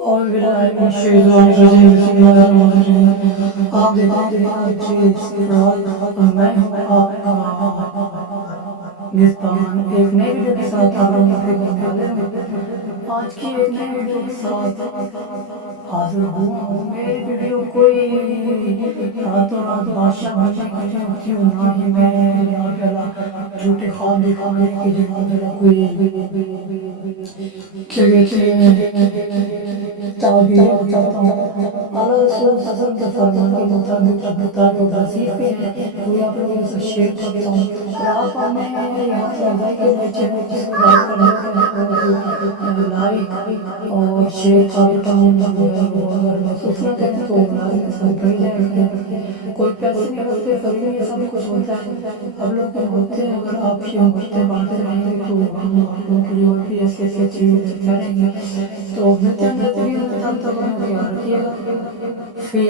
اور الشیطان الرجیم بسم اللہ الرحمن الرحیم آپ دیکھتے ہیں اچھے سفرات میں آپ کا گستان ایک نئے ویڈیو کے ساتھ آپ لوگوں کے خدمت میں حاضر ہوں آج کی ایک نئے ویڈیو کے ساتھ حاضر ہوں میری ویڈیو کوئی راتوں رات بادشاہ بننے کے لیے ہوتی ہوں نہ ہی میں اللہ تعالیٰ جھوٹے خواب دکھانے کے لیے اللہ کوئی کیا کہتے ہیں تعبیر بتاتا ہوں اللہ رسول حضرت کے فرمان کے مطابق بتانے اور وظیفے ہیں وہ آپ لوگوں سے شیئر کرتا ہوں اور آپ ہمیں یہاں پر لائک کے نیچے سبسکرائب کرنا لائک اور شیئر کا بٹن جو ہے وہ اگر محسوس نہ کریں تو لازم سے کر جائے کریں کوئی پیسے نہیں لگتے فری میں سب کچھ ہوتا ہے ہم لوگ ہوتے ہیں اگر آپ یہ ہوتے بانٹتے رہیں گے تو ہم آپ لوگوں کے لیے اور بھی ایسے ایسے چیزیں کریں گے تو ملتے ہیں بہترین تب تک اپنا خیال رکھیے گا فی